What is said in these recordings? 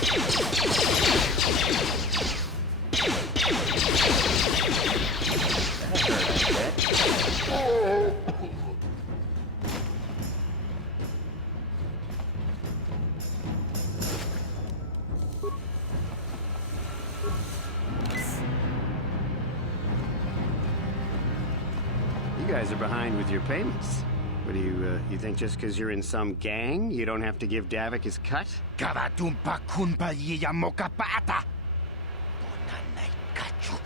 You guys are behind with your payments. What do you think just because you're in some gang, you don't have to give Davik his cut? Kavatumpa kunpalyiya mokapaata! Bonanay kachu.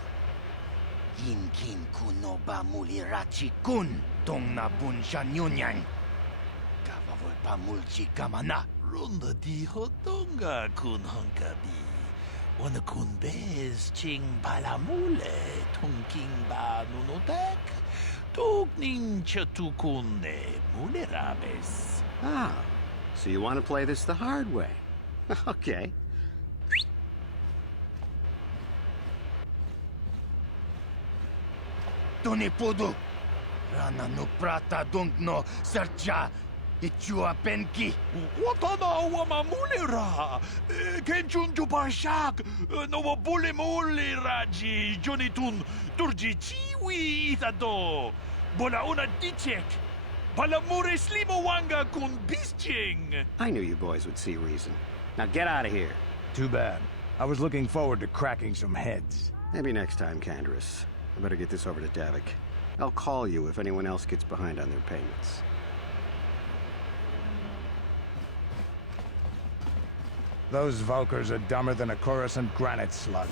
Yinkin kunoba mulirachi kun. Tong na bunshan yunyan. Kavavol pamulchi kamana. Runda di hotonga kun honkabi. Wana kun bez ching palamule. Tungking ba nunotak. Tugning chatukunne mulerabes. Ah, so you want to play this the hard way. Okay. Tunipudu. Rana no prata dungno sercha. Ichua penki. Watana wamamulera. Kenchunju parshak. No bulimuli raji. Jonitun turji chiwi itado. Bola una dichek. Palamure slimo wanga kun bisching. I knew you boys would see reason. Now get out of here. Too bad. I was looking forward to cracking some heads. Maybe next time, Canderous. I better get this over to Davik. I'll call you if anyone else gets behind on their payments. Those Valkers are dumber than a Coruscant granite slug.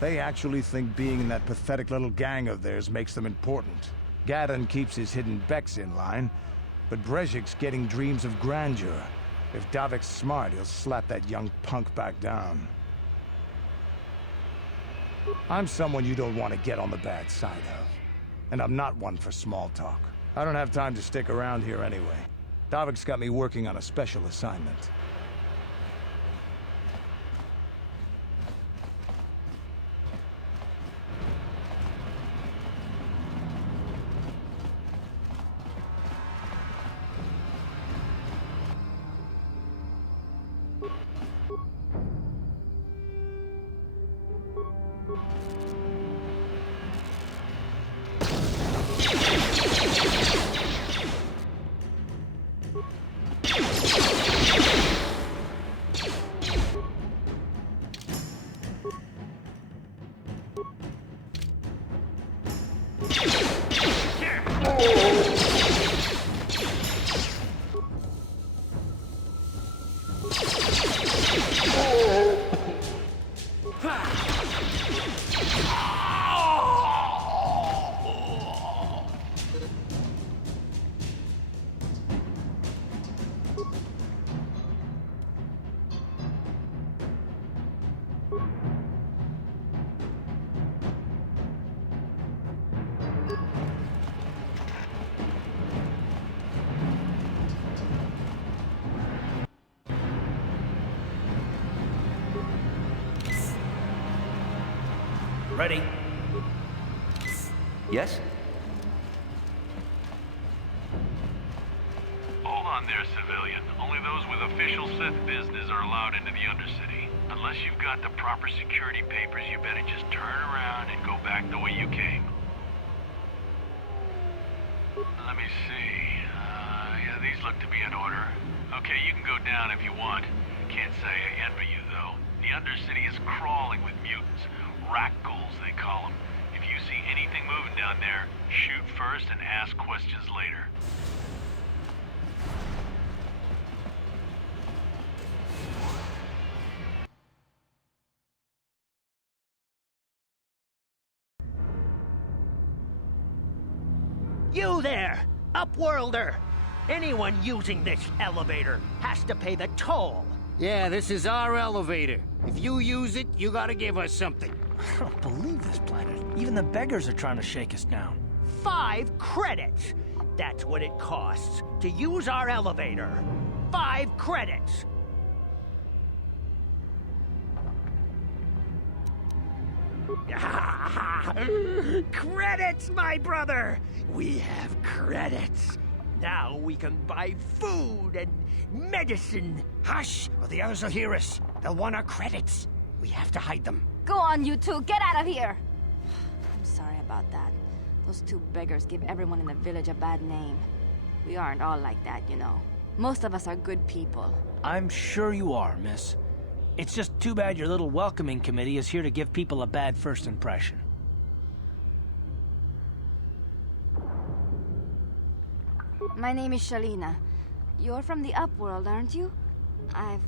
They actually think being in that pathetic little gang of theirs makes them important. Gadon keeps his hidden Becks in line, but Brezhik's getting dreams of grandeur. If Davik's smart, he'll slap that young punk back down. I'm someone you don't want to get on the bad side of. And I'm not one for small talk. I don't have time to stick around here anyway. Davik's got me working on a special assignment. Ready? Yes? Hold on there, civilian. Only those with official Sith business are allowed into the Undercity. Unless you've got the proper security papers, you better just turn around and go back the way you came. Let me see. Yeah, these look to be in order. Okay, you can go down if you want. Can't say I envy you, though. The Undercity is crawling with mutants. Rackles, they call them. If you see anything moving down there, shoot first and ask questions later. You there, Upworlder! Anyone using this elevator has to pay the toll. Yeah, this is our elevator. If you use it, you gotta give us something. I don't believe this planet. Even the beggars are trying to shake us down. 5 credits! That's what it costs to use our elevator. 5 credits! Credits, my brother! We have credits. Now we can buy food and medicine. Hush, or the others will hear us. They'll want our credits. We have to hide them. Go on, you two. Get out of here. I'm sorry about that. Those two beggars give everyone in the village a bad name. We aren't all like that, you know. Most of us are good people. I'm sure you are, miss. It's just too bad your little welcoming committee is here to give people a bad first impression. My name is Shalina. You're from the Upworld, aren't you? I've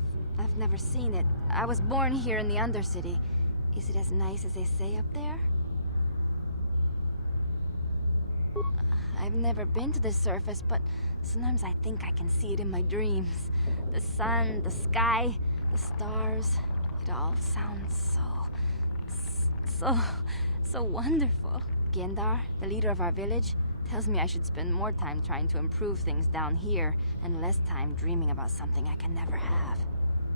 never seen it. I was born here in the Undercity. Is it as nice as they say up there? I've never been to the surface, but sometimes I think I can see it in my dreams. The sun, the sky, the stars. It all sounds so wonderful. Gendar, the leader of our village, tells me I should spend more time trying to improve things down here and less time dreaming about something I can never have.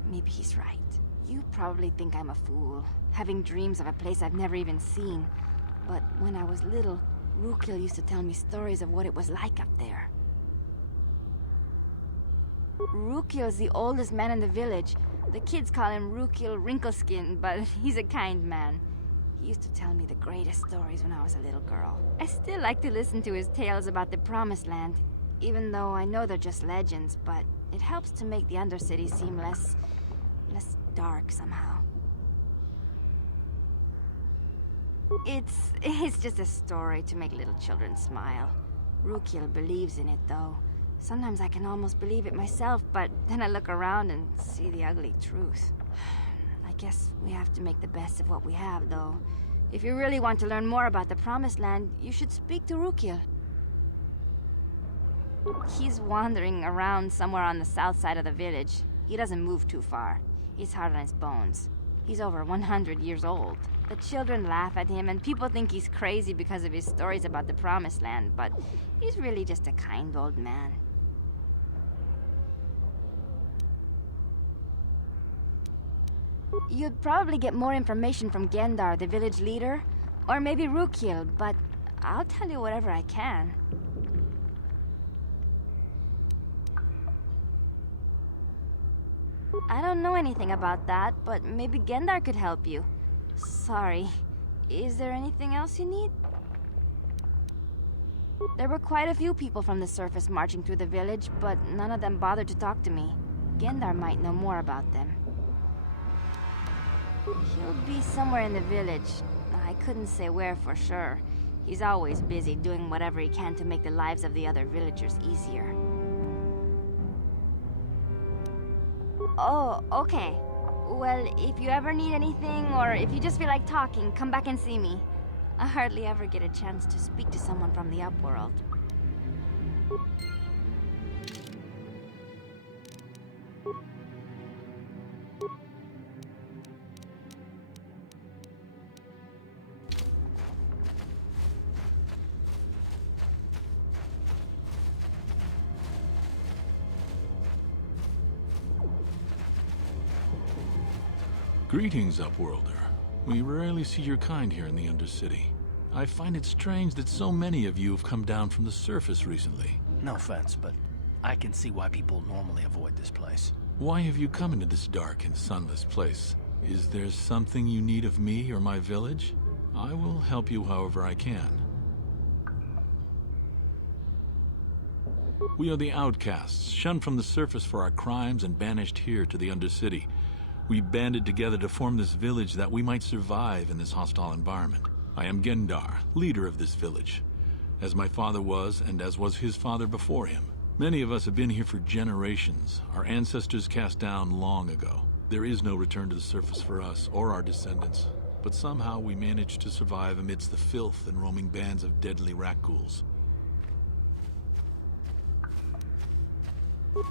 Maybe he's right. You probably think I'm a fool, having dreams of a place I've never even seen. But when I was little, Rukil used to tell me stories of what it was like up there. Rukil's the oldest man in the village. The kids call him Rukil Wrinkleskin, but he's a kind man. He used to tell me the greatest stories when I was a little girl. I still like to listen to his tales about the Promised Land, even though I know they're just legends, but it helps to make the Undercity seem less dark somehow. It's just a story to make little children smile. Rukil believes in it, though. Sometimes I can almost believe it myself, but then I look around and see the ugly truth. I guess we have to make the best of what we have, though. If you really want to learn more about the Promised Land, you should speak to Rukil. He's wandering around somewhere on the south side of the village. He doesn't move too far. He's hard on his bones. He's over 100 years old. The children laugh at him, and people think he's crazy because of his stories about the Promised Land, but he's really just a kind old man. You'd probably get more information from Gendar, the village leader, or maybe Rukil, but I'll tell you whatever I can. I don't know anything about that, but maybe Gendar could help you. Sorry. Is there anything else you need? There were quite a few people from the surface marching through the village, but none of them bothered to talk to me. Gendar might know more about them. He'll be somewhere in the village. I couldn't say where for sure. He's always busy doing whatever he can to make the lives of the other villagers easier. Oh, okay. Well, if you ever need anything, or if you just feel like talking, come back and see me. I hardly ever get a chance to speak to someone from the Upworld. Greetings, Upworlder. We rarely see your kind here in the Undercity. I find it strange that so many of you have come down from the surface recently. No offense, but I can see why people normally avoid this place. Why have you come into this dark and sunless place? Is there something you need of me or my village? I will help you however I can. We are the outcasts, shunned from the surface for our crimes and banished here to the Undercity. We banded together to form this village that we might survive in this hostile environment. I am Gendar, leader of this village, as my father was and as was his father before him. Many of us have been here for generations, our ancestors cast down long ago. There is no return to the surface for us or our descendants, but somehow we managed to survive amidst the filth and roaming bands of deadly rat-ghouls.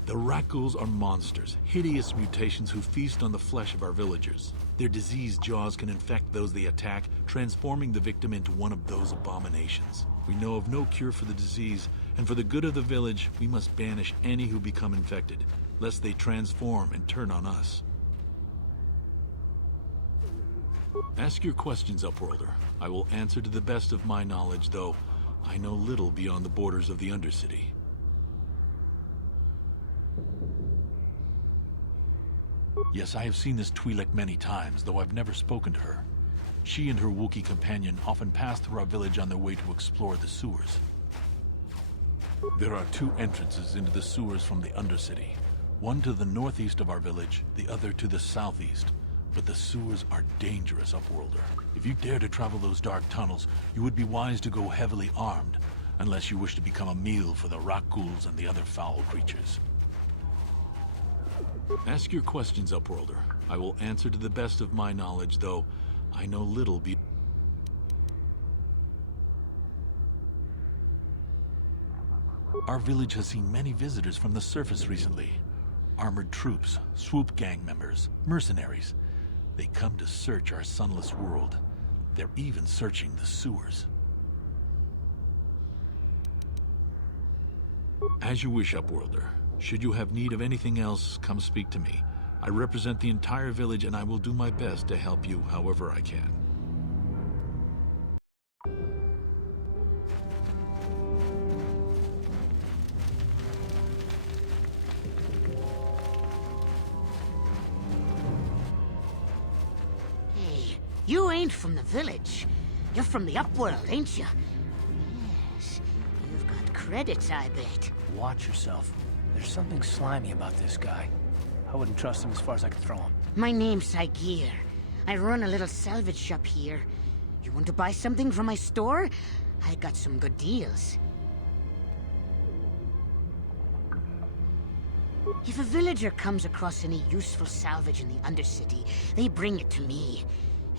The rat-ghouls are monsters, hideous mutations who feast on the flesh of our villagers. Their diseased jaws can infect those they attack, transforming the victim into one of those abominations. We know of no cure for the disease, and for the good of the village, we must banish any who become infected, lest they transform and turn on us. Ask your questions, Upworlder. I will answer to the best of my knowledge, though I know little beyond the borders of the Yes, I have seen this Twi'lek many times, though I've never spoken to her. She and her Wookiee companion often pass through our village on their way to explore the sewers. There are two entrances into the sewers from the Undercity. One to the northeast of our village, the other to the southeast. But the sewers are dangerous, Upworlder. If you dare to travel those dark tunnels, you would be wise to go heavily armed, unless you wish to become a meal for the rock ghouls and the other foul creatures. Ask your questions, Upworlder. I will answer to the best of my knowledge, though I know little be... Our village has seen many visitors from the surface recently. Armored troops, swoop gang members, mercenaries. They come to search our sunless world. They're even searching the sewers. As you wish, Upworlder. Should you have need of anything else, come speak to me. I represent the entire village and I will do my best to help you however I can. Hey, you ain't from the village. You're from the Upworld, ain't you? Yes, you've got credits, I bet. Watch yourself. There's something slimy about this guy. I wouldn't trust him as far as I could throw him. My name's Saigir. I run a little salvage shop here. You want to buy something from my store? I got some good deals. If a villager comes across any useful salvage in the Undercity, they bring it to me.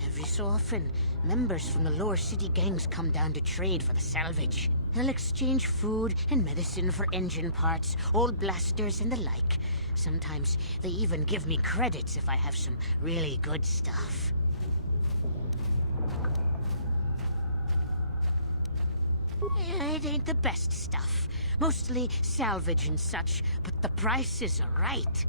Every so often, members from the lower city gangs come down to trade for the salvage. They'll exchange food and medicine for engine parts, old blasters, and the like. Sometimes they even give me credits if I have some really good stuff. It ain't the best stuff. Mostly salvage and such, but the prices are right.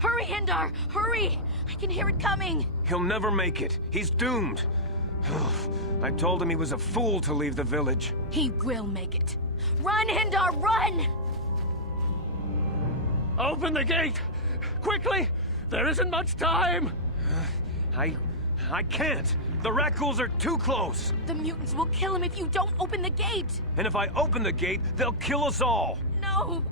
Hurry, Hindar! Hurry! I can hear it coming! He'll never make it. He's doomed. I told him he was a fool to leave the village. He will make it. Run, Hindar, run! Open the gate! Quickly! There isn't much time! I can't! The rat ghouls are too close! The mutants will kill him if you don't open the gate! And if I open the gate, they'll kill us all! No!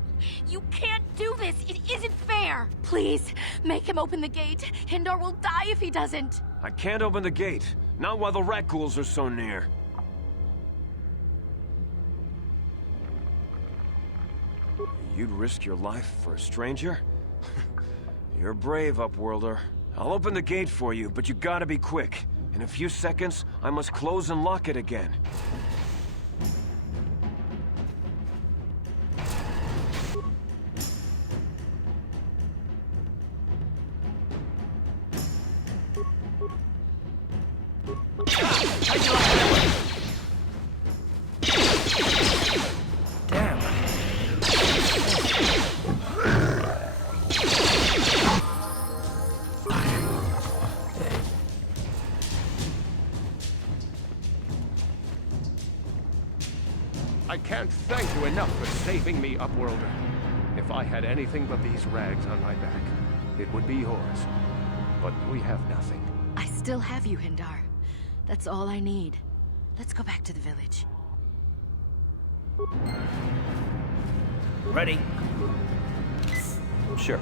You can't do this! It isn't fair! Please, make him open the gate. Hindar will die if he doesn't. I can't open the gate. Not while the rat ghouls are so near. You'd risk your life for a stranger? You're brave, Upworlder. I'll open the gate for you, but you gotta be quick. In a few seconds, I must close and lock it again. Damn. I can't thank you enough for saving me, Upworlder. If I had anything but these rags on my back, it would be yours. But we have nothing. I still have you, Hindar. That's all I need. Let's go back to the village. Ready? Sure.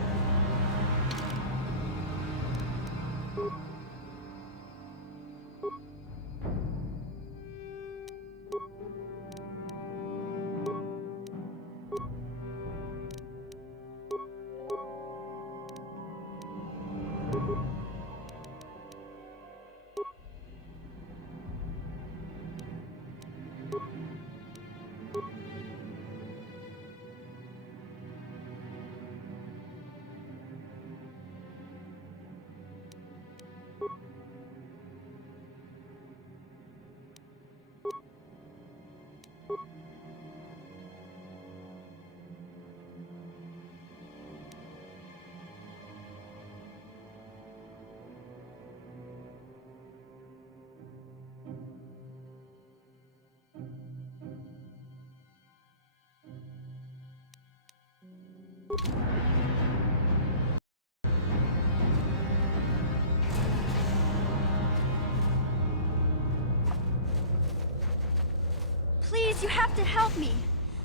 Please, you have to help me.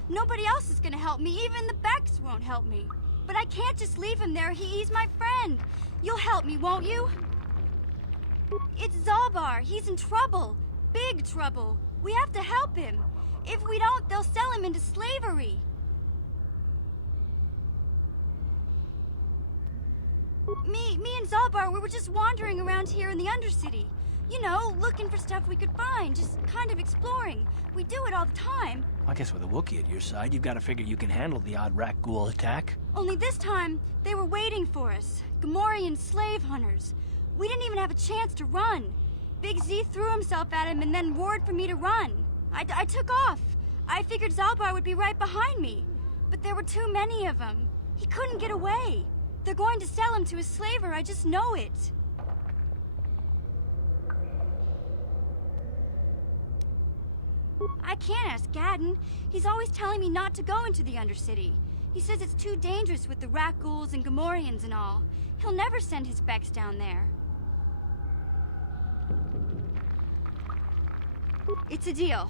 Nobody else is gonna help me. Even the Becks won't help me. But I can't just leave him there. He's my friend. You'll help me, won't you? It's Zalbar. He's in trouble. Big trouble. We have to help him. If we don't, they'll sell him into slavery. Me and Zalbar, we were just wandering around here in the Undercity. You know, looking for stuff we could find, just kind of exploring. We do it all the time. I guess with a Wookiee at your side, you've got to figure you can handle the odd rat ghoul attack. Only this time, they were waiting for us. Gamorrean slave hunters. We didn't even have a chance to run. Big Z threw himself at him and then roared for me to run. I took off. I figured Zalbar would be right behind me. But there were too many of them. He couldn't get away. They're going to sell him to a slaver, I just know it. I can't ask Gadden. He's always telling me not to go into the Undercity. He says it's too dangerous with the rat ghouls and Gamorreans and all. He'll never send his Becks down there. It's a deal.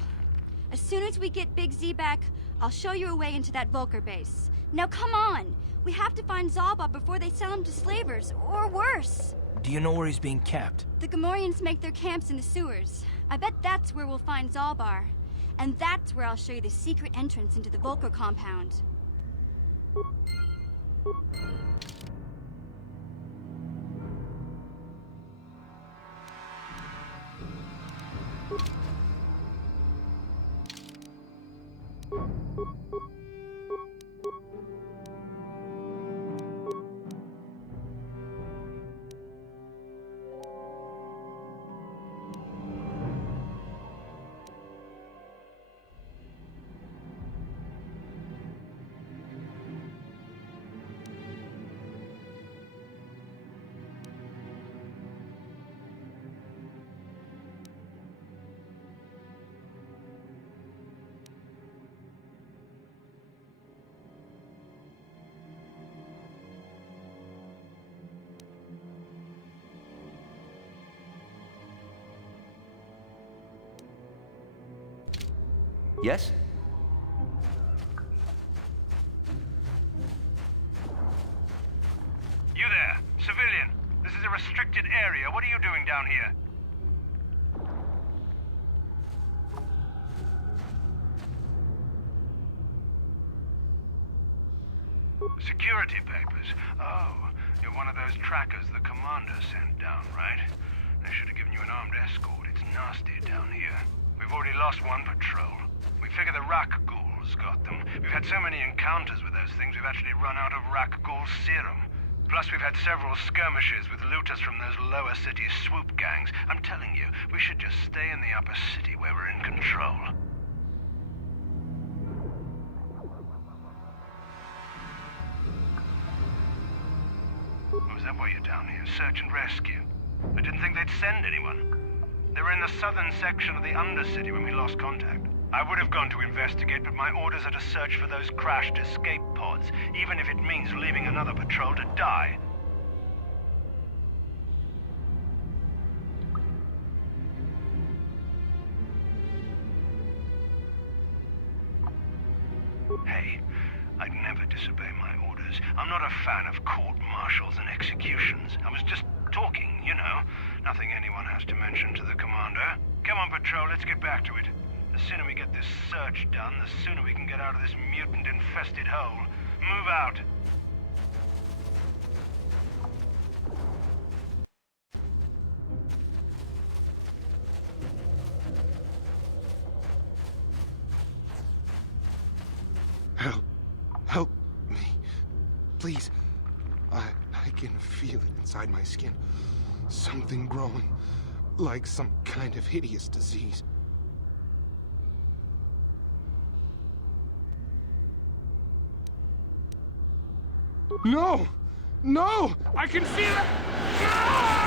As soon as we get Big Z back, I'll show you a way into that Vulcar base. Now come on! We have to find Zalbar before they sell him to slavers, or worse. Do you know where he's being kept? The Gamorreans make their camps in the sewers. I bet that's where we'll find Zalbar. And that's where I'll show you the secret entrance into the Vulcar compound. Yes? You there, civilian. This is a restricted area. What are you doing down here? Security papers. Oh, you're one of those trackers the commander sent down, right? They should have given you an armed escort. It's nasty down here. We've already lost one patrol. We figure the Rak ghouls got them. We've had so many encounters with those things, we've actually run out of Rak ghoul serum. Plus, we've had several skirmishes with looters from those lower city swoop gangs. I'm telling you, we should just stay in the upper city where we're in control. Oh, is that why you're down here? Search and rescue? I didn't think they'd send anyone. They were in the southern section of the Undercity when we lost contact. I would have gone to investigate, but my orders are to search for those crashed escape pods, even if it means leaving another patrol to die. Hey, I'd never disobey my orders. I'm not a fan of court-martials and executions. I was just talking, you know. Nothing anyone has to mention to the commander. Come on, patrol, let's get back to it. The sooner we get this search done, the sooner we can get out of this mutant-infested hole. Move out. Help me. Please. I can feel it inside my skin. Something growing. Like some kind of hideous disease. No! No! I can feel it! Ah!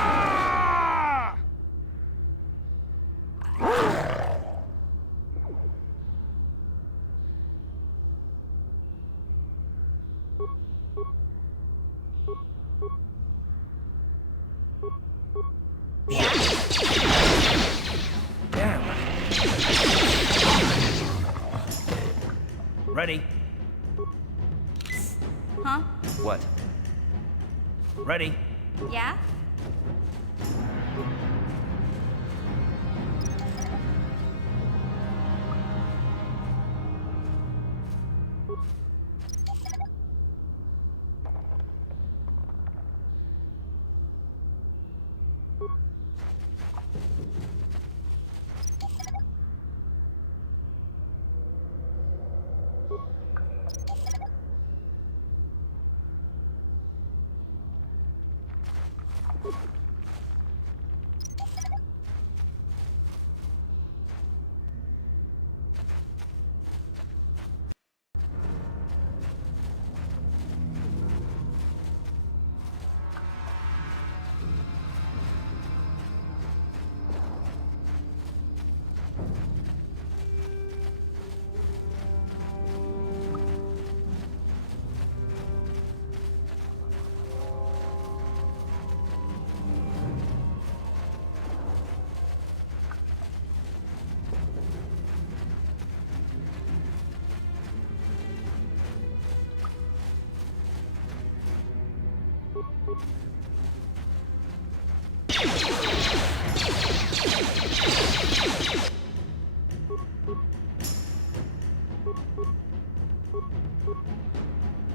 Ready? Huh? What? Ready? Yeah?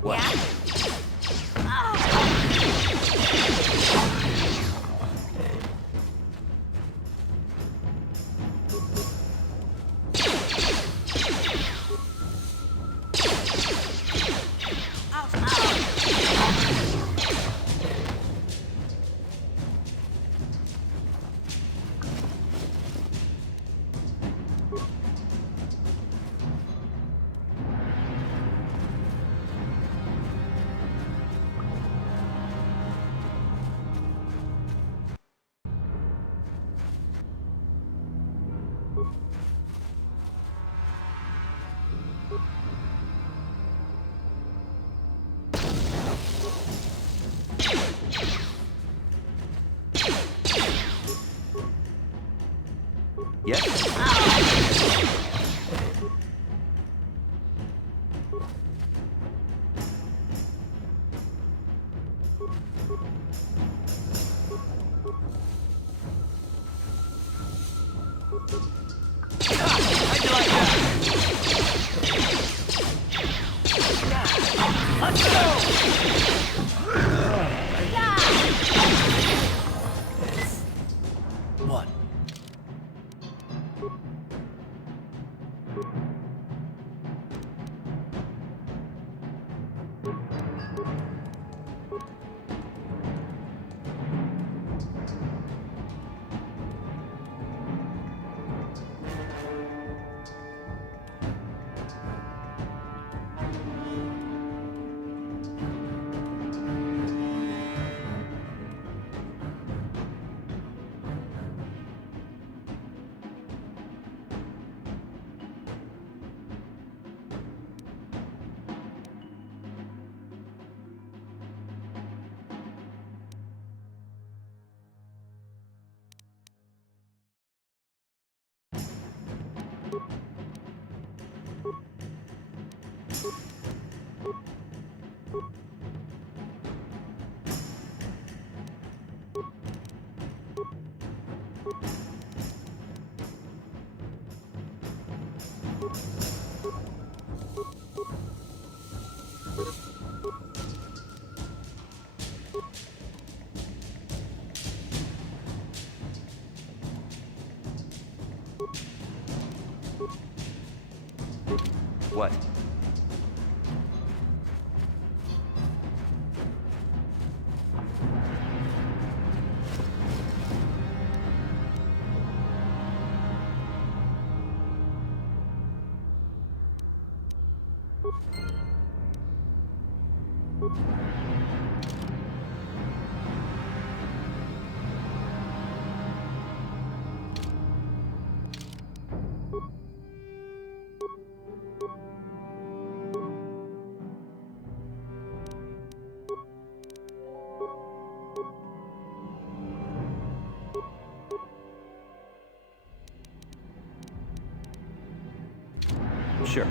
What? Yes? What? What? Sure.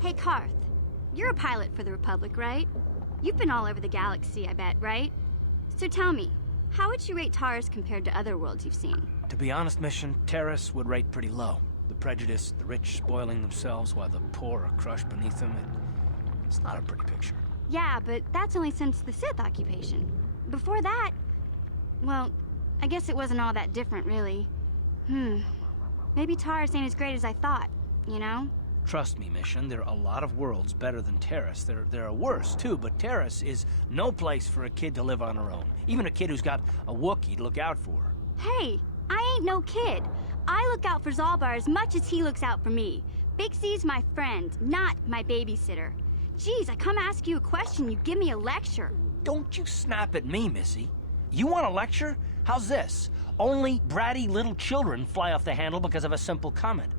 Hey, Karth. You're a pilot for the Republic, right? You've been all over the galaxy, I bet, right? So tell me, how would you rate Taurus compared to other worlds you've seen? To be honest, Mission, Terrace would rate pretty low. The prejudice, the rich spoiling themselves while the poor are crushed beneath them, it's not a pretty picture. Yeah, but that's only since the Sith occupation. Before that, well, I guess it wasn't all that different, really. Maybe Taurus ain't as great as I thought, you know? Trust me, Mission, there are a lot of worlds better than Terrace. There are worse, too, but Terrace is no place for a kid to live on her own. Even a kid who's got a Wookiee to look out for. Hey, I ain't no kid. I look out for Zalbar as much as he looks out for me. Big Z's my friend, not my babysitter. Geez, I come ask you a question, you give me a lecture. Don't you snap at me, Missy. You want a lecture? How's this? Only bratty little children fly off the handle because of a simple comment.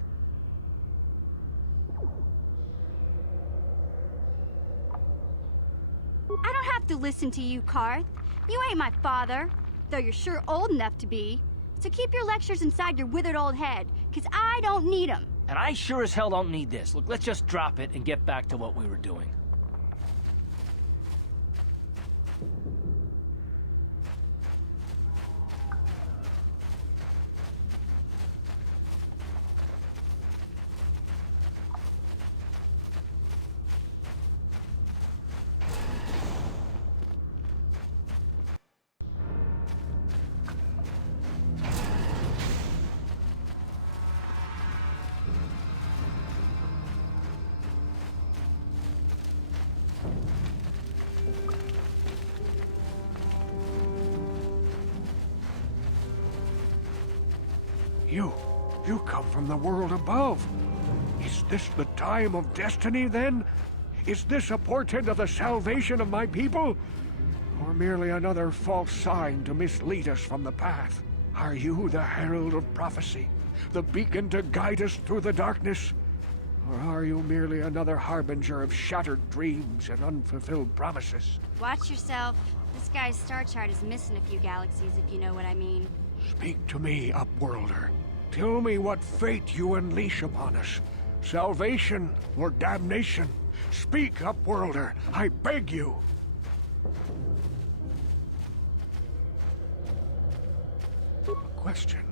I don't have to listen to you, Karth. You ain't my father, though you're sure old enough to be. So keep your lectures inside your withered old head, 'cause I don't need 'em. And I sure as hell don't need this. Look, let's just drop it and get back to what we were doing. You come from the world above. Is this the time of destiny, then? Is this a portent of the salvation of my people? Or merely another false sign to mislead us from the path? Are you the herald of prophecy, the beacon to guide us through the darkness? Or are you merely another harbinger of shattered dreams and unfulfilled promises? Watch yourself. This guy's star chart is missing a few galaxies, if you know what I mean. Speak to me, Upworlder. Tell me what fate you unleash upon us. Salvation or damnation? Speak, Upworlder, I beg you. A question.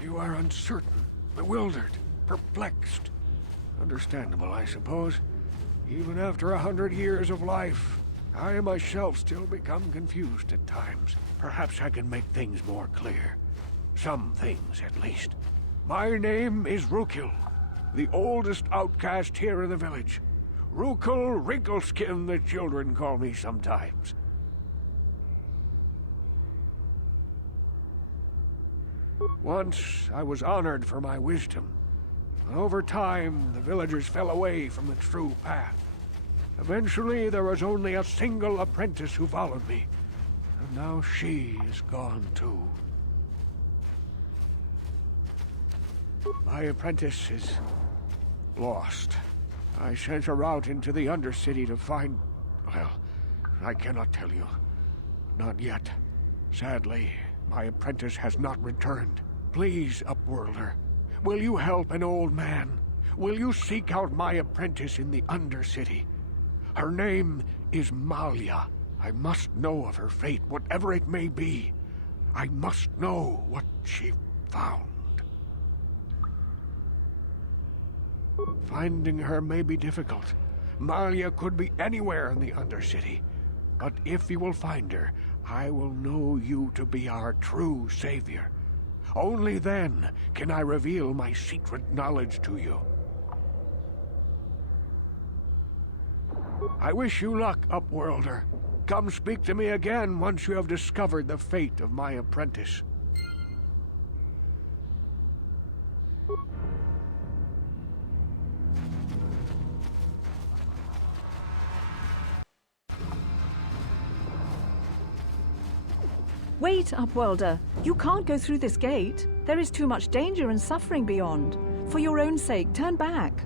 You are uncertain, bewildered, perplexed. Understandable, I suppose. Even after 100 years of life, I myself still become confused at times. Perhaps I can make things more clear. Some things, at least. My name is Rukil, the oldest outcast here in the village. Rukil Wrinkleskin, the children call me sometimes. Once, I was honored for my wisdom. Over time, the villagers fell away from the true path. Eventually, there was only a single apprentice who followed me. And now she is gone too. My apprentice is lost. I sent her out into the Undercity to find... well, I cannot tell you. Not yet. Sadly, my apprentice has not returned. Please, Upworlder, will you help an old man? Will you seek out my apprentice in the Undercity? Her name is Malia. I must know of her fate, whatever it may be. I must know what she found. Finding her may be difficult. Malia could be anywhere in the Undercity. But if you will find her, I will know you to be our true savior. Only then can I reveal my secret knowledge to you. I wish you luck, Upworlder. Come speak to me again once you have discovered the fate of my apprentice. Wait, Upworlder. You can't go through this gate. There is too much danger and suffering beyond. For your own sake, turn back.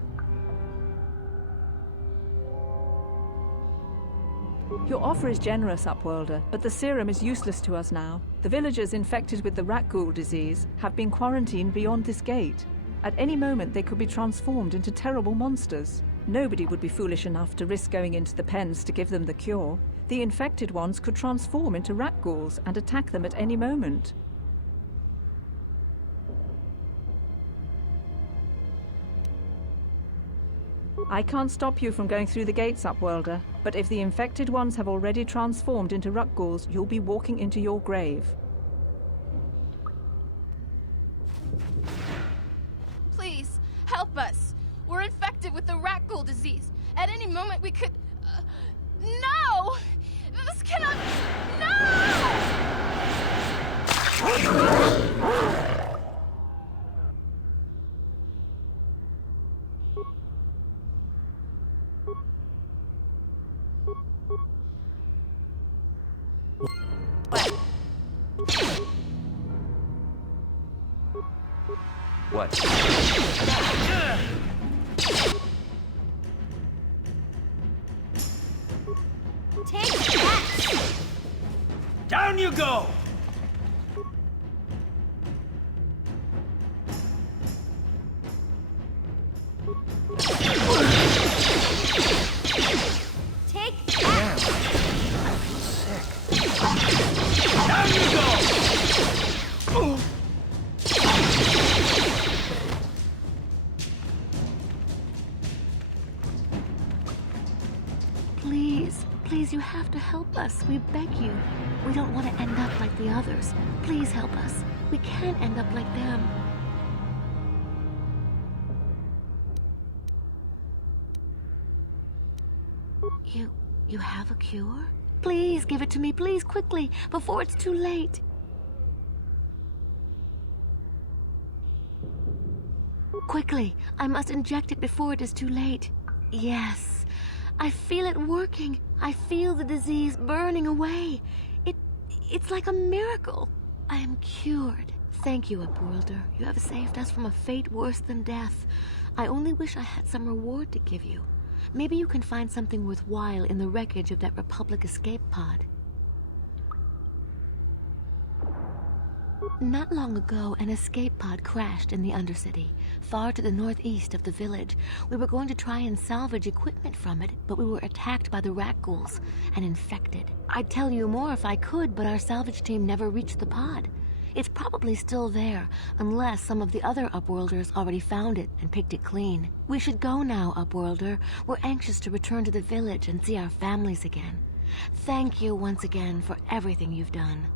Your offer is generous, Upworlder, but the serum is useless to us now. The villagers infected with the rat ghoul disease have been quarantined beyond this gate. At any moment, they could be transformed into terrible monsters. Nobody would be foolish enough to risk going into the pens to give them the cure. The infected ones could transform into rat ghouls and attack them at any moment. I can't stop you from going through the gates, Upworlder, but if the infected ones have already transformed into rat ghouls, you'll be walking into your grave. Please, help us. We're infected with the rat ghoul disease. At any moment we could... No! This cannot... No! What? Take that! Down you go! Take that! Down you go! Please, you have to help us. We beg you. We don't want to end up like the others. Please help us. We can't end up like them. You have a cure? Please give it to me, please, quickly, before it's too late. Quickly, I must inject it before it is too late. Yes, I feel it working. I feel the disease burning away. It's like a miracle. I am cured. Thank you, Upworlder. You have saved us from a fate worse than death. I only wish I had some reward to give you. Maybe you can find something worthwhile in the wreckage of that Republic escape pod. Not long ago, an escape pod crashed in the Undercity, far to the northeast of the village. We were going to try and salvage equipment from it, but we were attacked by the rat ghouls and infected. I'd tell you more if I could, but our salvage team never reached the pod. It's probably still there, unless some of the other Upworlders already found it and picked it clean. We should go now, Upworlder. We're anxious to return to the village and see our families again. Thank you once again for everything you've done.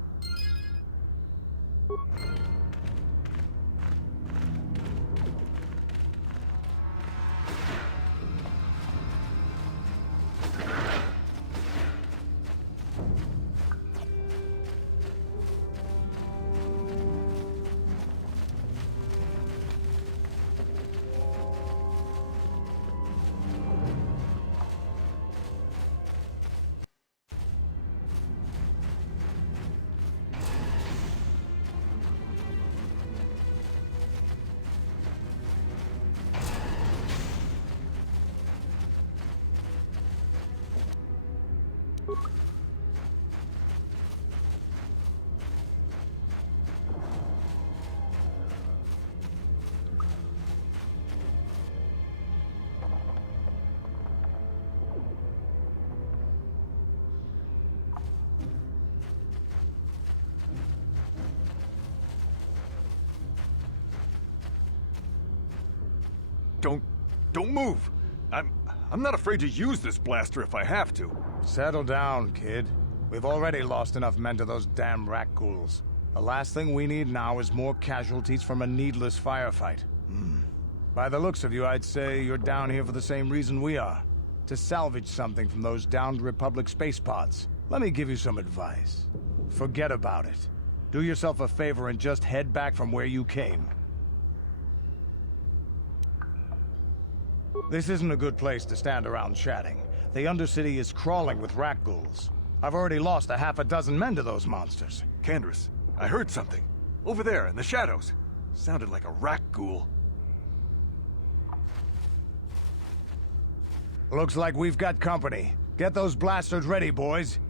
Don't move! I'm not afraid to use this blaster if I have to. Settle down, kid. We've already lost enough men to those damn rat ghouls. The last thing we need now is more casualties from a needless firefight. By the looks of you, I'd say you're down here for the same reason we are. To salvage something from those downed Republic space pods. Let me give you some advice. Forget about it. Do yourself a favor and just head back from where you came. This isn't a good place to stand around chatting. The Undercity is crawling with rat ghouls. I've already lost a half a dozen men to those monsters. Candace, I heard something. Over there, in the shadows. Sounded like a rat ghoul. Looks like we've got company. Get those blasters ready, boys.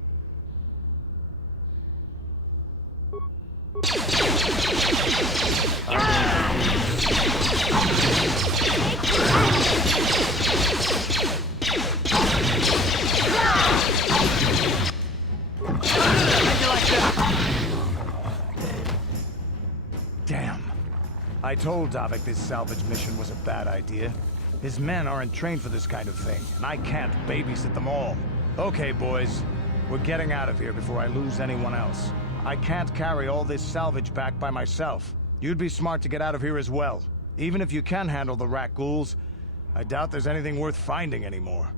told Davik this salvage mission was a bad idea. His men aren't trained for this kind of thing, and I can't babysit them all. Okay, boys. We're getting out of here before I lose anyone else. I can't carry all this salvage back by myself. You'd be smart to get out of here as well. Even if you can handle the rat ghouls, I doubt there's anything worth finding anymore.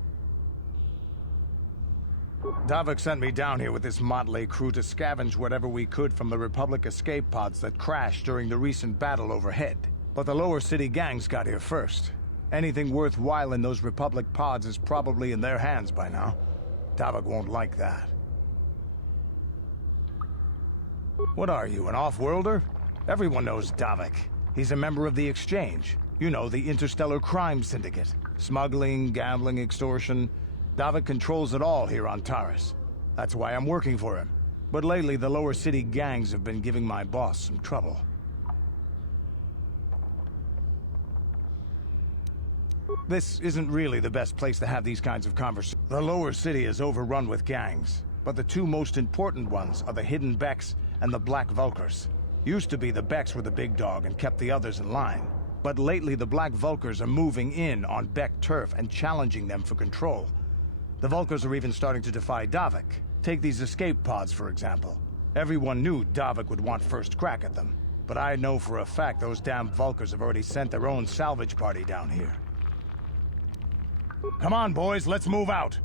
Davik sent me down here with this motley crew to scavenge whatever we could from the Republic escape pods that crashed during the recent battle overhead. But the lower city gangs got here first. Anything worthwhile in those Republic pods is probably in their hands by now. Davik won't like that. What are you, an off-worlder? Everyone knows Davik. He's a member of the Exchange. You know, the interstellar crime syndicate. Smuggling, gambling, extortion. Davik controls it all here on Taris. That's why I'm working for him. But lately, the lower city gangs have been giving my boss some trouble. This isn't really the best place to have these kinds of conversations. The lower city is overrun with gangs, but the two most important ones are the Hidden Becks and the Black Vulkars. Used to be the Becks were the big dog and kept the others in line. But lately the Black Vulkars are moving in on Beck turf and challenging them for control. The Vulkars are even starting to defy Davik. Take these escape pods, for example. Everyone knew Davik would want first crack at them. But I know for a fact those damn Vulkars have already sent their own salvage party down here. Come on, boys, let's move out!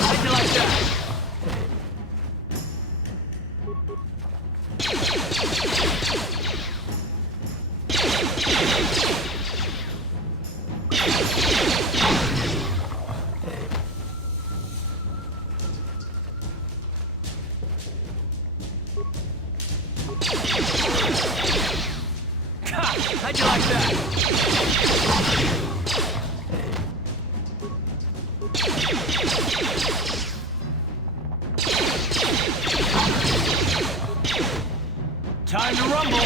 How'd you like that? How'd you like that? Time to rumble!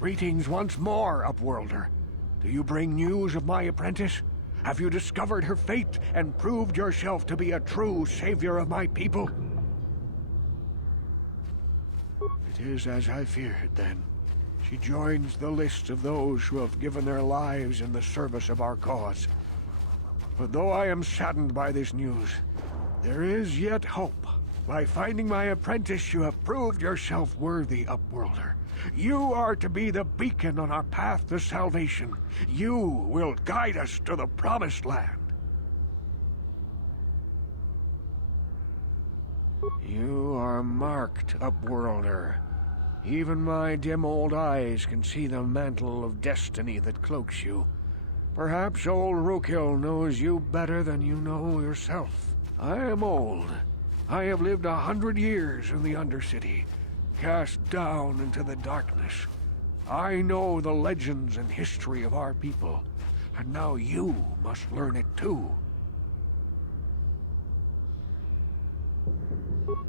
Greetings once more, Upworlder. Do you bring news of my apprentice? Have you discovered her fate and proved yourself to be a true savior of my people? It is as I feared, then. She joins the list of those who have given their lives in the service of our cause. But though I am saddened by this news, there is yet hope. By finding my apprentice, you have proved yourself worthy, Upworlder. You are to be the beacon on our path to salvation. You will guide us to the promised land. You are marked, Upworlder. Even my dim old eyes can see the mantle of destiny that cloaks you. Perhaps old Rookhill knows you better than you know yourself. I am old. I have lived 100 years in the Undercity, cast down into the darkness. I know the legends and history of our people, and now you must learn it too.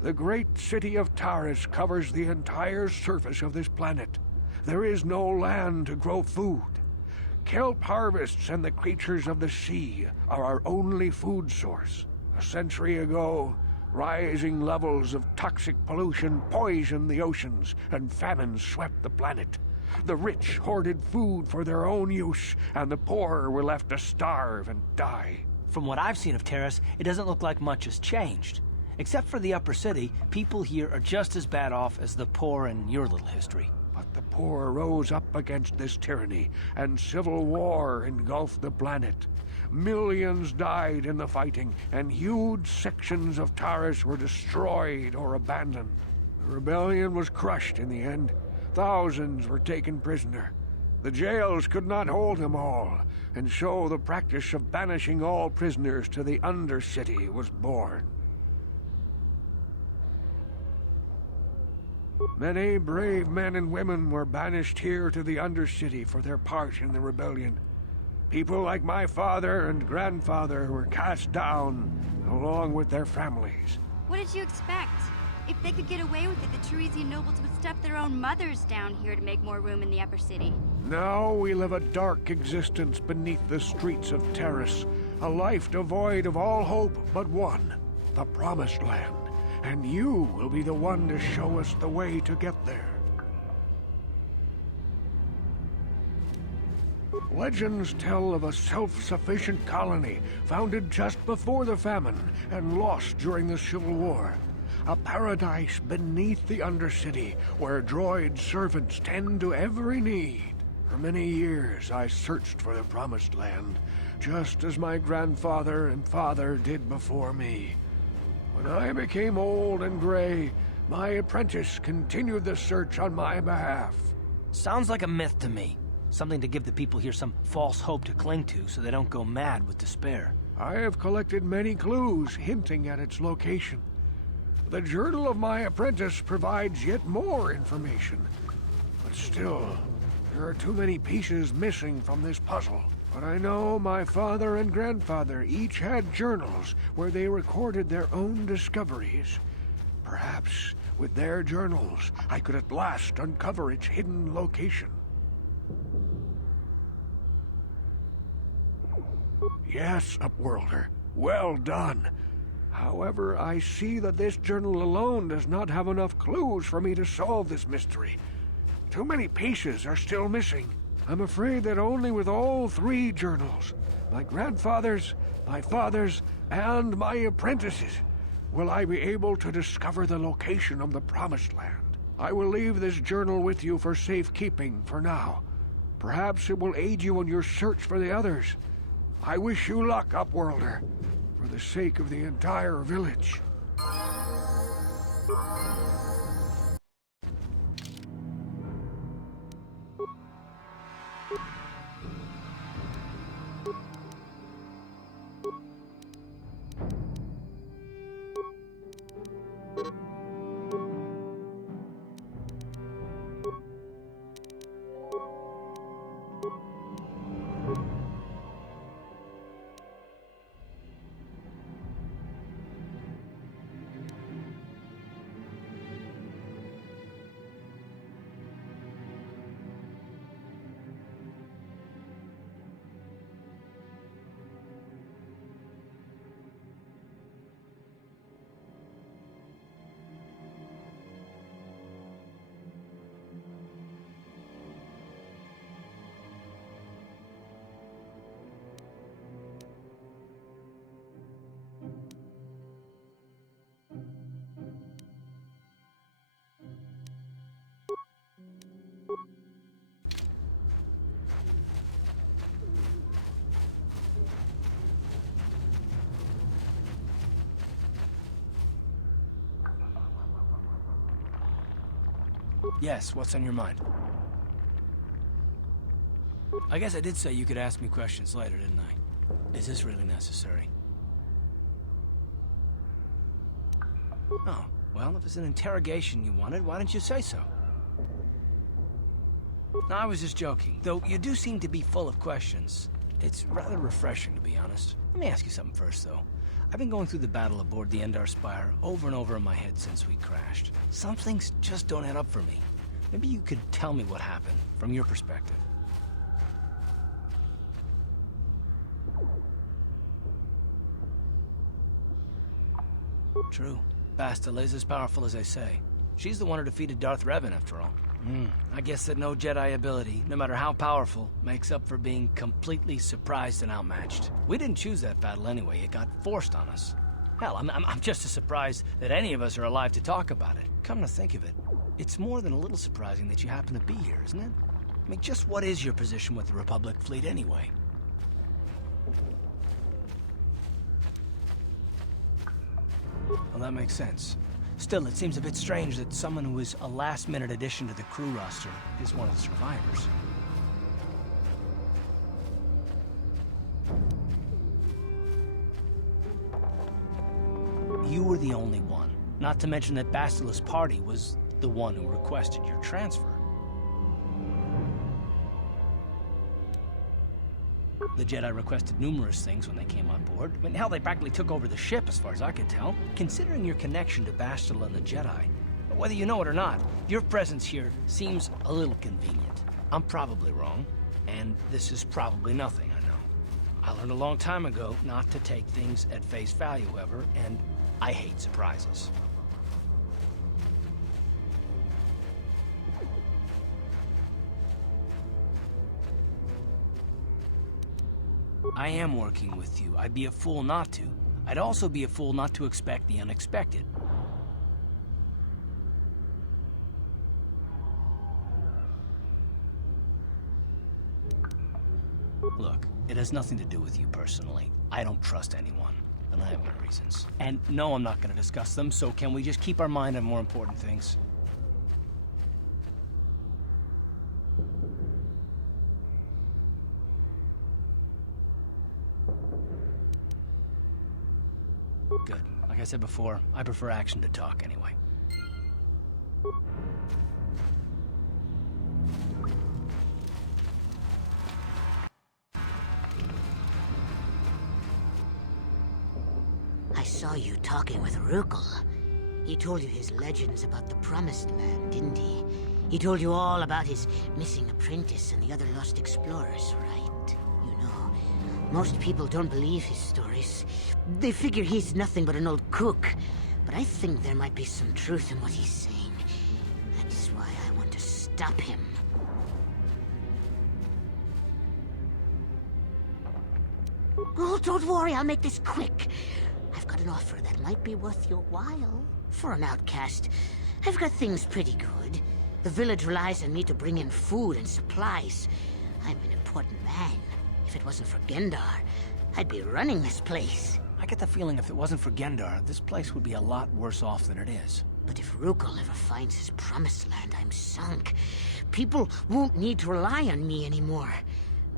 The great city of Taris covers the entire surface of this planet. There is no land to grow food. Kelp harvests and the creatures of the sea are our only food source. A century ago, rising levels of toxic pollution poisoned the oceans, and famine swept the planet. The rich hoarded food for their own use, and the poor were left to starve and die. From what I've seen of Taris, it doesn't look like much has changed. Except for the upper city, people here are just as bad off as the poor in your little history. But the poor rose up against this tyranny, and civil war engulfed the planet. Millions died in the fighting, and huge sections of Taris were destroyed or abandoned. The rebellion was crushed in the end. Thousands were taken prisoner. The jails could not hold them all, and so the practice of banishing all prisoners to the Undercity was born. Many brave men and women were banished here to the Undercity for their part in the rebellion. People like my father and grandfather were cast down, along with their families. What did you expect? If they could get away with it, the Teresian nobles would step their own mothers down here to make more room in the upper city. Now we live a dark existence beneath the streets of Taris, a life devoid of all hope but one, the Promised Land. And you will be the one to show us the way to get there. Legends tell of a self-sufficient colony founded just before the famine and lost during the Civil War. A paradise beneath the Undercity where droid servants tend to every need. For many years I searched for the Promised Land, just as my grandfather and father did before me. When I became old and gray, my apprentice continued the search on my behalf. Sounds like a myth to me. Something to give the people here some false hope to cling to so they don't go mad with despair. I have collected many clues hinting at its location. The journal of my apprentice provides yet more information. But still, there are too many pieces missing from this puzzle. But I know my father and grandfather each had journals where they recorded their own discoveries. Perhaps with their journals, I could at last uncover its hidden location. Yes, Upworlder. Well done. However, I see that this journal alone does not have enough clues for me to solve this mystery. Too many pieces are still missing. I'm afraid that only with all three journals, my grandfather's, my father's, and my apprentice's, will I be able to discover the location of the Promised Land. I will leave this journal with you for safekeeping for now. Perhaps it will aid you in your search for the others. I wish you luck, Upworlder, for the sake of the entire village. Yes, what's on your mind? I guess I did say you could ask me questions later, didn't I? Is this really necessary? Oh, well, if it's an interrogation you wanted, why didn't you say so? No, I was just joking. Though you do seem to be full of questions. It's rather refreshing, to be honest. Let me ask you something first, though. I've been going through the battle aboard the Endar Spire over and over in my head since we crashed. Some things just don't add up for me. Maybe you could tell me what happened, from your perspective. True. Бастila is as powerful as they say. She's the one who defeated Darth Revan, after all. I guess that no Jedi ability, no matter how powerful, makes up for being completely surprised and outmatched. We didn't choose that battle anyway. It got forced on us. Hell, I'm just as surprised that any of us are alive to talk about it. Come to think of it, it's more than a little surprising that you happen to be here, isn't it? I mean, just what is your position with the Republic fleet anyway? Well, that makes sense. Still, it seems a bit strange that someone who is a last-minute addition to the crew roster is one of the survivors. You were the only one. Not to mention that Bastila's party was the one who requested your transfer. The Jedi requested numerous things when they came on board. I mean, hell, they practically took over the ship, as far as I could tell. Considering your connection to Бастила and the Jedi, whether you know it or not, your presence here seems a little convenient. I'm probably wrong, and this is probably nothing, I know. I learned a long time ago not to take things at face value, ever, and I hate surprises. I am working with you. I'd be a fool not to. I'd also be a fool not to expect the unexpected. Look, it has nothing to do with you personally. I don't trust anyone, and I have my reasons. And no, I'm not going to discuss them, so can we just keep our mind on more important things? Good. Like I said before, I prefer action to talk anyway. I saw you talking with Rukul. He told you his legends about the Promised Land, didn't he? He told you all about his missing apprentice and the other lost explorers, right? You know, most people don't believe his stories. They figure he's nothing but an old cook. But I think there might be some truth in what he's saying. That is why I want to stop him. Oh, don't worry, I'll make this quick. I've got an offer that might be worth your while. For an outcast, I've got things pretty good. The village relies on me to bring in food and supplies. I'm an important man. If it wasn't for Gendar, I'd be running this place. I get the feeling if it wasn't for Gendar, this place would be a lot worse off than it is. But if Rukul ever finds his Promised Land, I'm sunk. People won't need to rely on me anymore.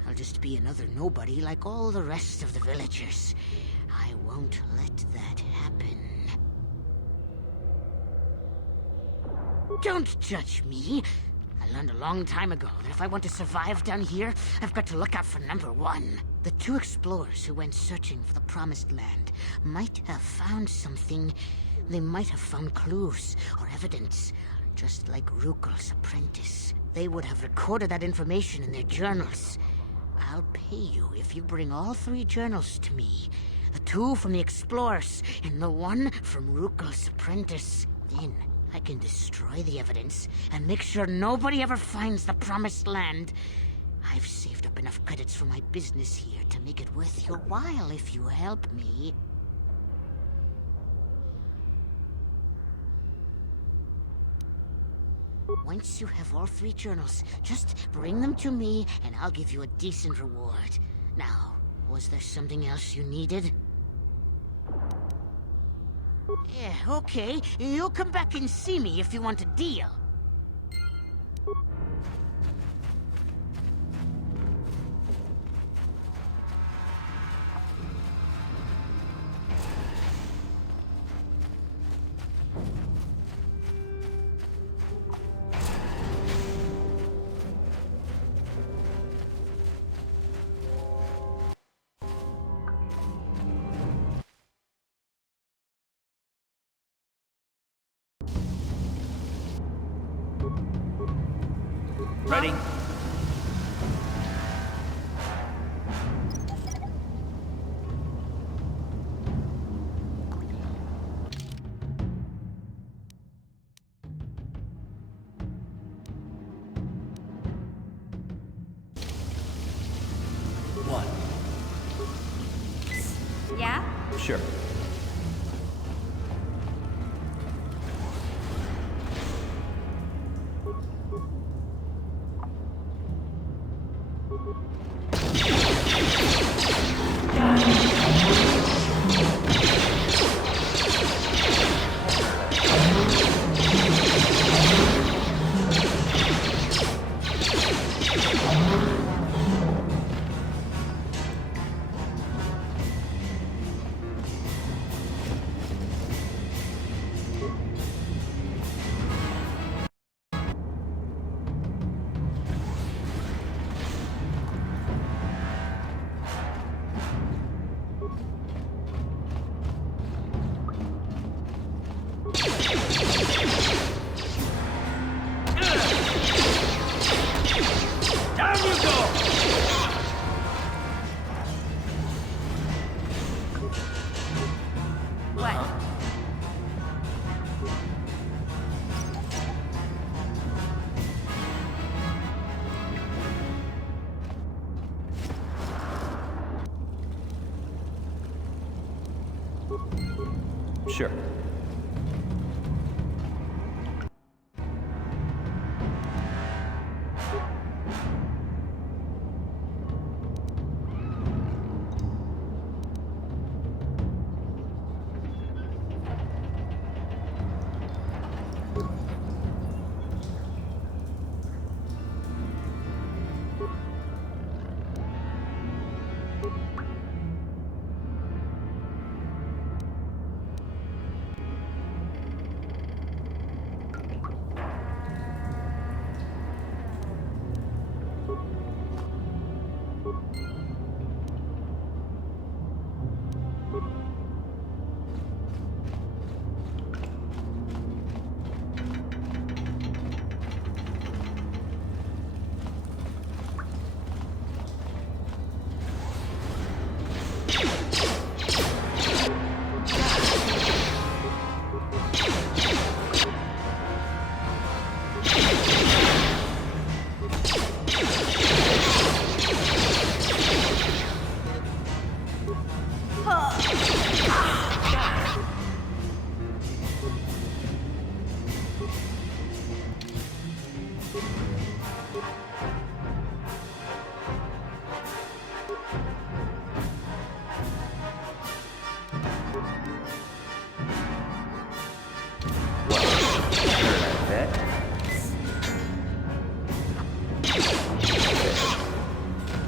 I'll just be another nobody like all the rest of the villagers. I won't let that happen. Don't judge me. I learned a long time ago that if I want to survive down here, I've got to look out for number one. The two explorers who went searching for the Promised Land might have found something. They might have found clues or evidence, just like Rukul's apprentice. They would have recorded that information in their journals. I'll pay you if you bring all 3 journals to me. The 2 from the explorers and the 1 from Rukul's apprentice. Then I can destroy the evidence and make sure nobody ever finds the Promised Land. I've saved up enough credits for my business here to make it worth your while if you help me. Once you have all 3 journals, just bring them to me and I'll give you a decent reward. Now, was there something else you needed? Yeah, okay. You'll come back and see me if you want a deal. Ready? Yeah? Sure. Sure.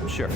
Sure.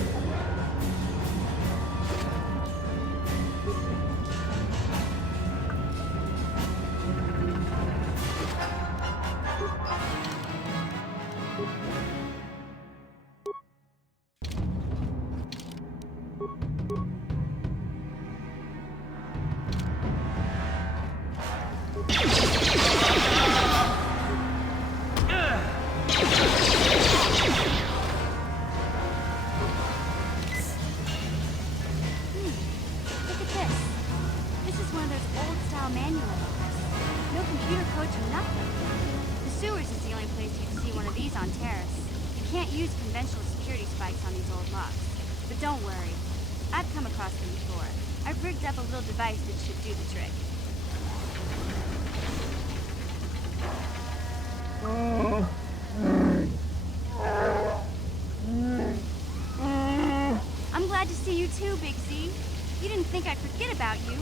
Device that should do the trick. I'm glad to see you too, Big Z. You didn't think I'd forget about you.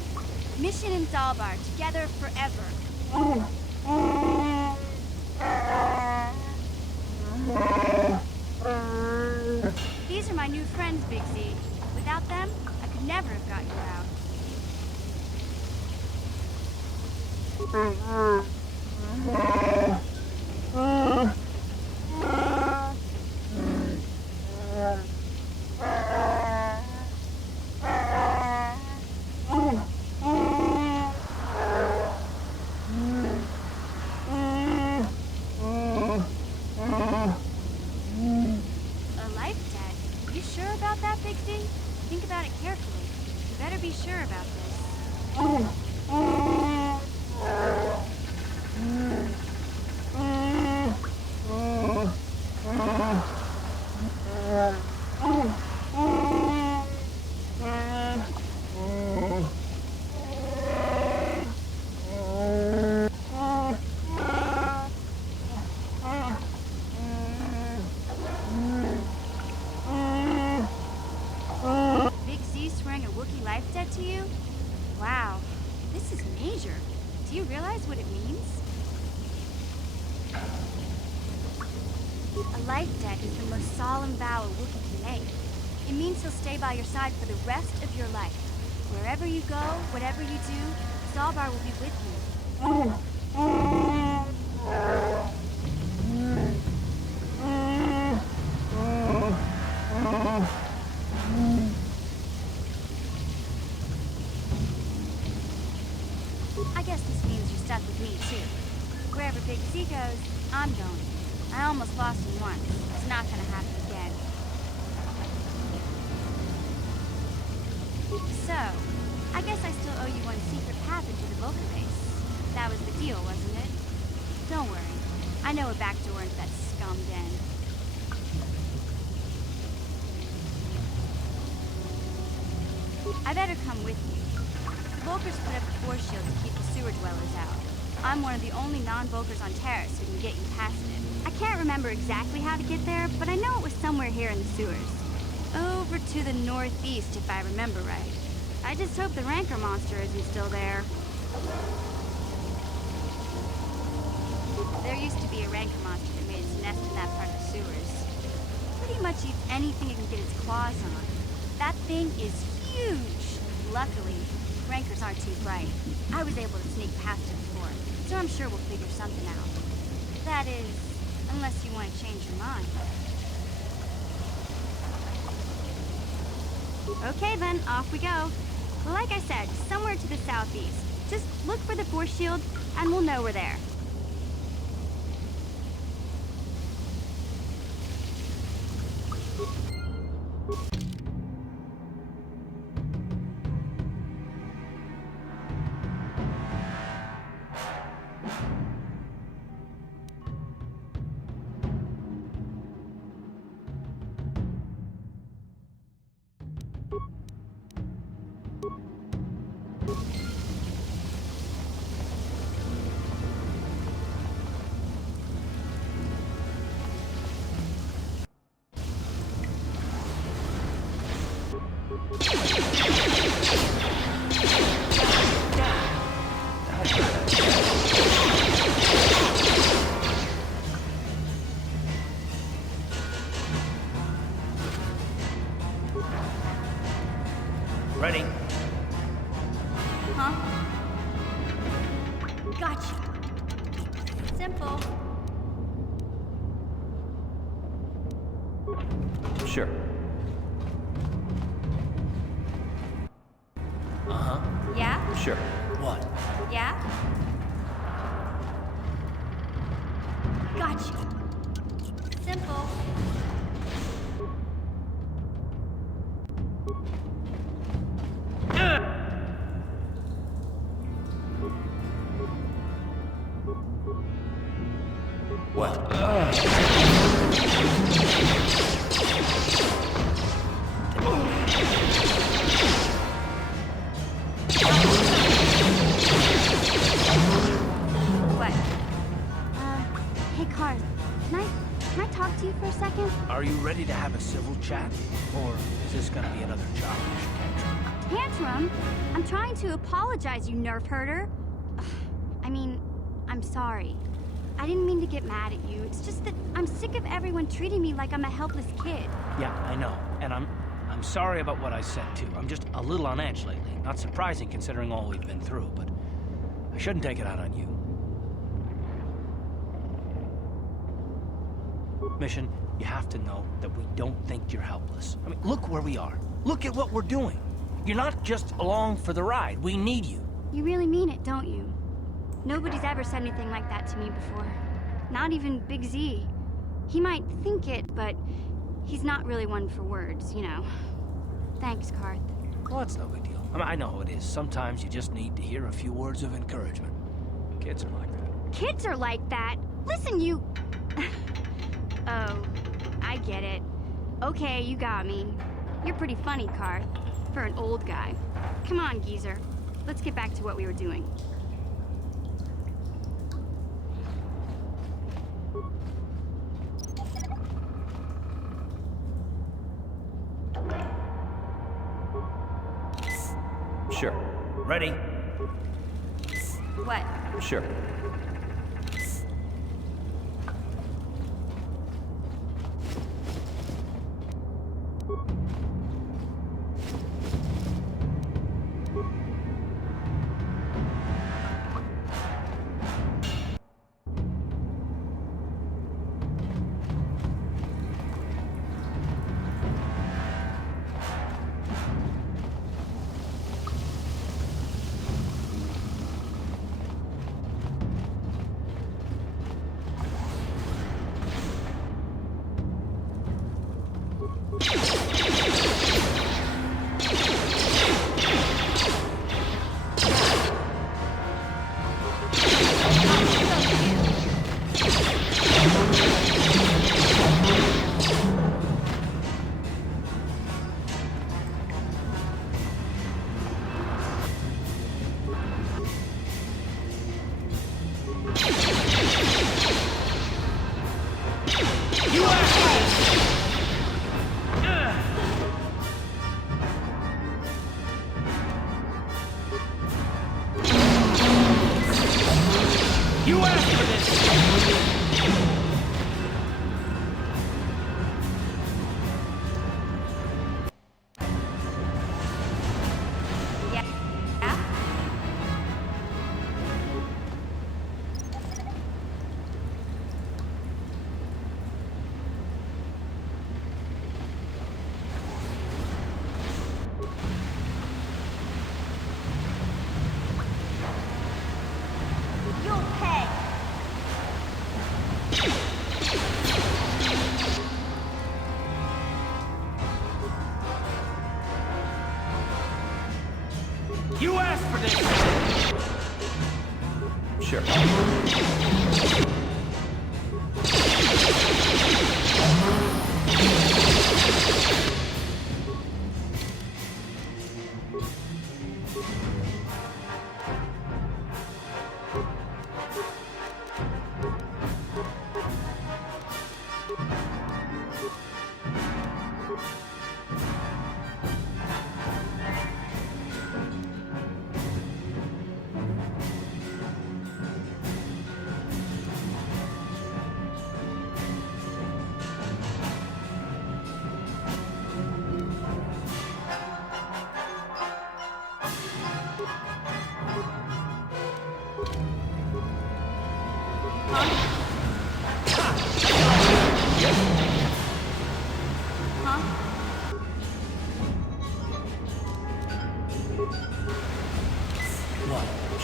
Mission in Dalbar, together forever. These are my new friends, Big Z. Without them, I could never have got you out. sure about that, Big Z? Think about it carefully. You better be sure about this. Big Z swearing a Wookiee life debt to you? Wow, this is major. Do you realize what it means? A life debt is the most solemn vow a Wookiee can make. It means he'll stay by your side for the rest of your life. Wherever you go, whatever you do, Zalbar will be with you. I guess this means you're stuck with me, too. Wherever Big Z goes, I'm going. I almost lost him once. It's not gonna happen again. So, I guess I still owe you one secret passage to the Vulcan base. That was the deal, wasn't it? Don't worry. I know a back door into that scum den. I better come with you. The Vulkars put up a force shield to keep the sewer dwellers out. I'm one of the only non-Vulkars on Terrace who can get you past it. I can't remember exactly how to get there, but I know it was somewhere here in the sewers. Over to the northeast, if I remember right. I just hope the Rancor monster isn't still there. There used to be a Rancor monster that made its nest in that part of the sewers. Pretty much eats anything it can get its claws on. That thing is huge! Luckily, Rancors aren't too bright. I was able to sneak past it before, so I'm sure we'll figure something out. That is, unless you want to change your mind. Okay then, off we go. Like I said, somewhere to the southeast. Just look for the force shield, and we'll know we're there. Ready? Huh? Gotcha. Simple. Sure. Uh-huh. Yeah? Sure. What? Yeah? Gotcha. Simple. What? What? Hey, Carl. Can I talk to you for a second? Are you ready to have a civil chat? Or is this gonna be another childish tantrum? Tantrum? I'm trying to apologize, you nerf herder. I mean, I'm sorry. I didn't mean to get mad at you. It's just that I'm sick of everyone treating me like I'm a helpless kid. Yeah, I know. And I'm sorry about what I said, too. I'm just a little on edge lately. Not surprising considering all we've been through, but I shouldn't take it out on you. Mission, you have to know that we don't think you're helpless. I mean, look where we are. Look at what we're doing. You're not just along for the ride. We need you. You really mean it, don't you? Nobody's ever said anything like that to me before. Not even Big Z. He might think it, but He's not really one for words, you know. Thanks, Karth. Well, that's no big deal. I mean, I know how it is. Sometimes you just need to hear a few words of encouragement. Kids are like that. Kids are like that? Listen, you... Oh, I get it. Okay, you got me. You're pretty funny, Karth, for an old guy. Come on, geezer. Let's get back to what we were doing. Sure. Ready? What? Sure. You asked for this! Sure.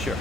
Sure.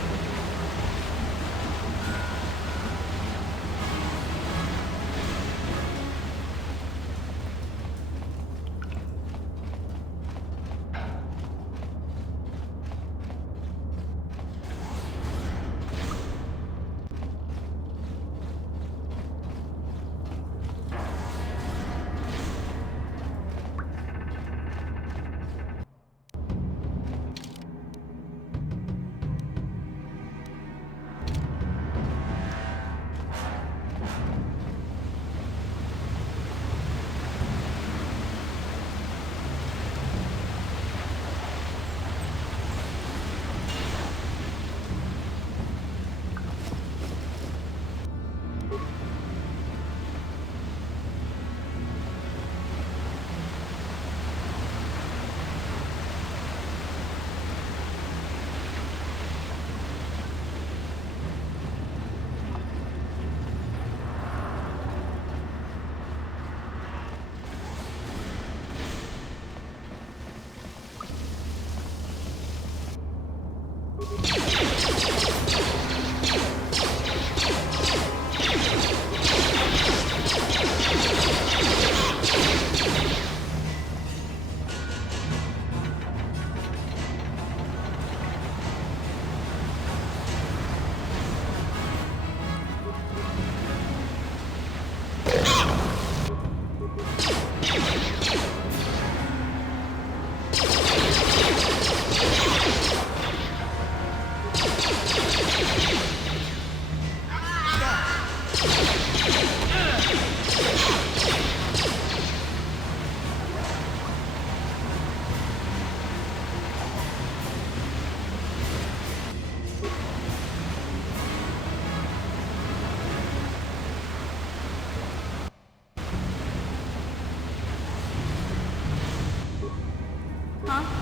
Huh?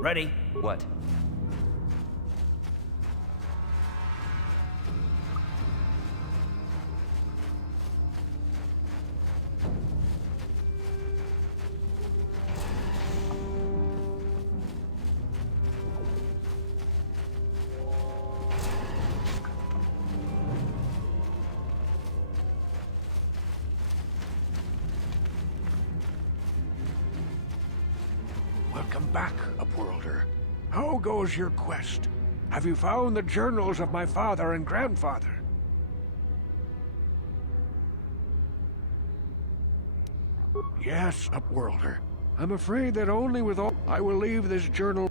Ready? What? Welcome back, Upworlder. How goes your quest? Have you found the journals of my father and grandfather? Yes, Upworlder. I'm afraid that only with all I will leave this journal.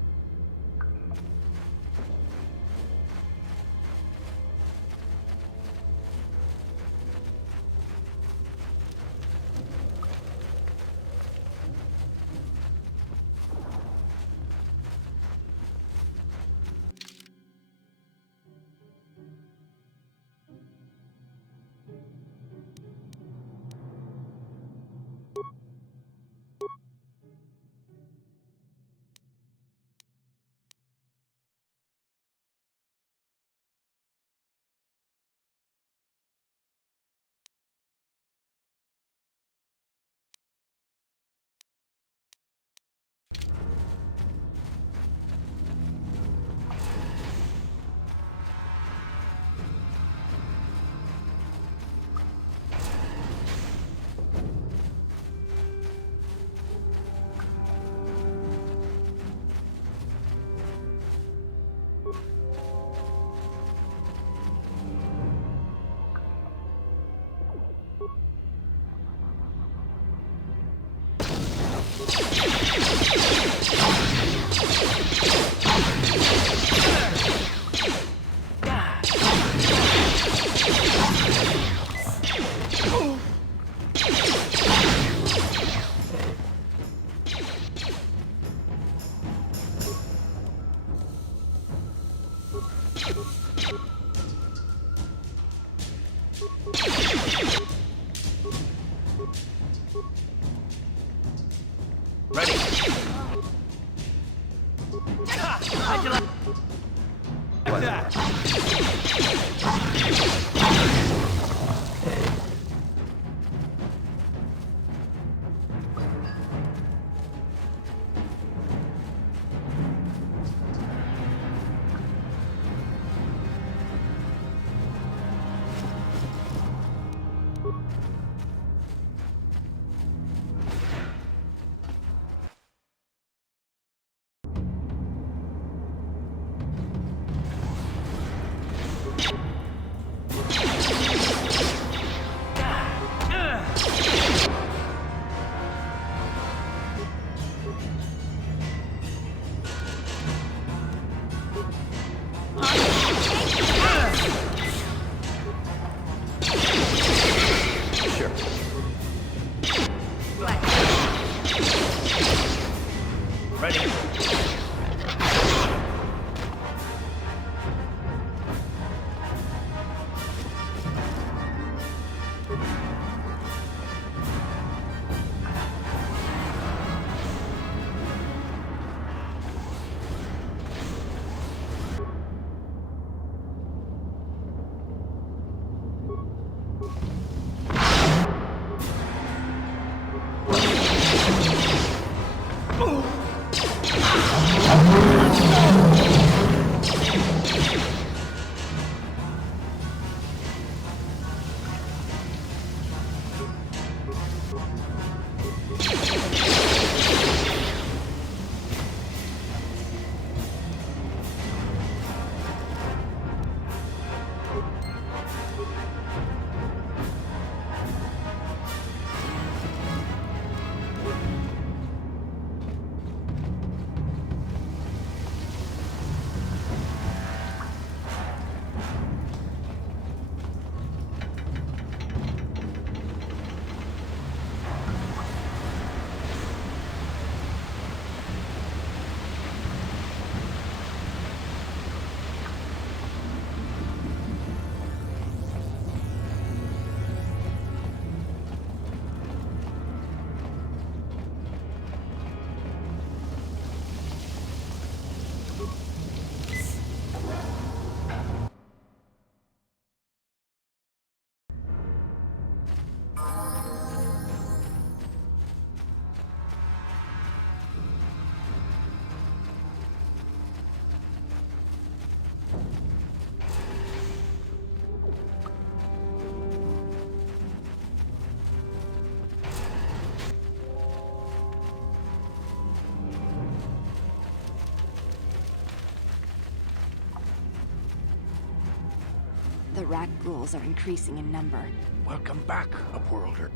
The rat ghouls are increasing in number. Welcome back, Upworlder.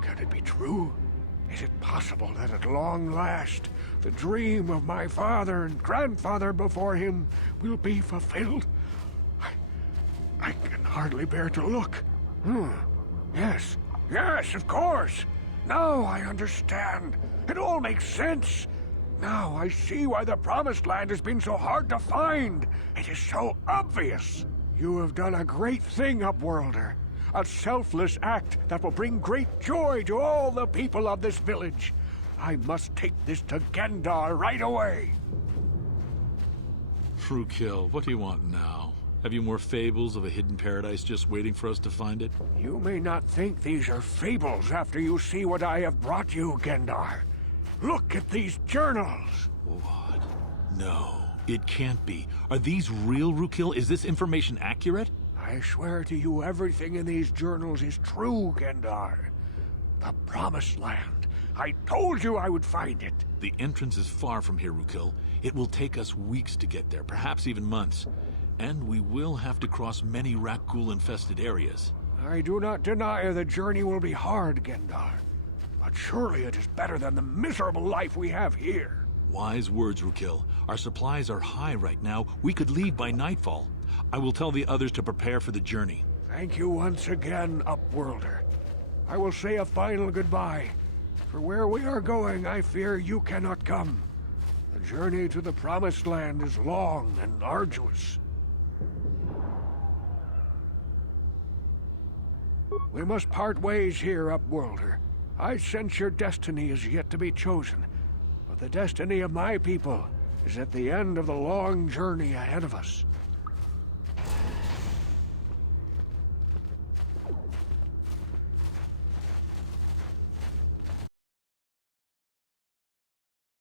Can it be true? Is it possible that at long last, the dream of my father and grandfather before him will be fulfilled? I can hardly bear to look. Yes, of course. Now I understand. It all makes sense. Now I see why the Promised Land has been so hard to find. It is so obvious. You have done a great thing, Upworlder. A selfless act that will bring great joy to all the people of this village. I must take this to Gendar right away. Frukill, what do you want now? Have you more fables of a hidden paradise just waiting for us to find it? You may not think these are fables after you see what I have brought you, Gendar. Look at these journals. What? No, it can't be. Are these real, Frukill? Is this information accurate? I swear to you, everything in these journals is true, Gendar. The Promised Land. I told you I would find it. The entrance is far from here, Frukill. It will take us weeks to get there, perhaps even months. And we will have to cross many rat-ghoul-infested areas. I do not deny the journey will be hard, Gendar. But surely it is better than the miserable life we have here. Wise words, Frukill. Our supplies are high right now. We could leave by nightfall. I will tell the others to prepare for the journey. Thank you once again, Upworlder. I will say a final goodbye. For where we are going, I fear you cannot come. The journey to the Promised Land is long and arduous. We must part ways here, Upworlder. I sense your destiny is yet to be chosen, but the destiny of my people is at the end of the long journey ahead of us.